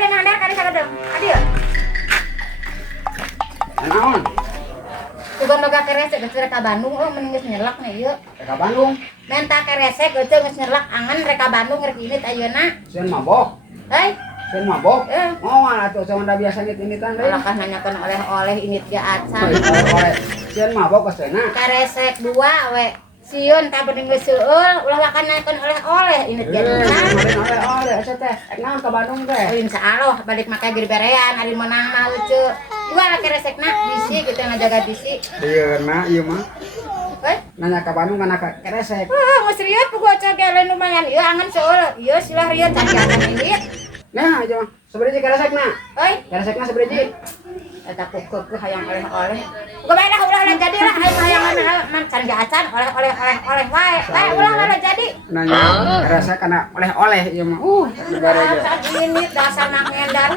Ada nandar kali sagede. Adieu. Naon? Coba boga keresek geus rek ka Bandung mending geus nyelak nya ieu. Ka Bandung. Menta keresek geus nyelak angan rek ka Bandung rek init ayeuna. Sieun mabok. Hei, Sieun mabok. Moal atuh saha biasa ngit-initan deui. Malah nanyakeun oleh-oleh init ge acan. Sieun mabok kesena. Karesek 2 we. Sieun ka bening geus seueul, ulah wakan naekeun oleh-oleh init ge acan. Oleh-oleh asa teh. Naon ka Bandung teh? Insyaallah balik make geri berean ari meunang mah euceu. Dua keresekna bisi kita ngajaga bisi. Ieu na ieu mah. Heh, Nanya ka Bandung kana keresek. geus rieu puguh cagele lumayan ieu angan seueul. Ieu silah rieu tadi acan init. Nah, aja mah. Sabaraha keresekna? Heuy, Keresekna sabaraha? eta kukuh hayang oleh-oleh. Gimana ulah jadi lah hayang man can acan oleh-oleh wae. Ulah jadi. Nanya keresek kana oleh-oleh ieu mah. Negara aja. Ini dasar nak ngedar.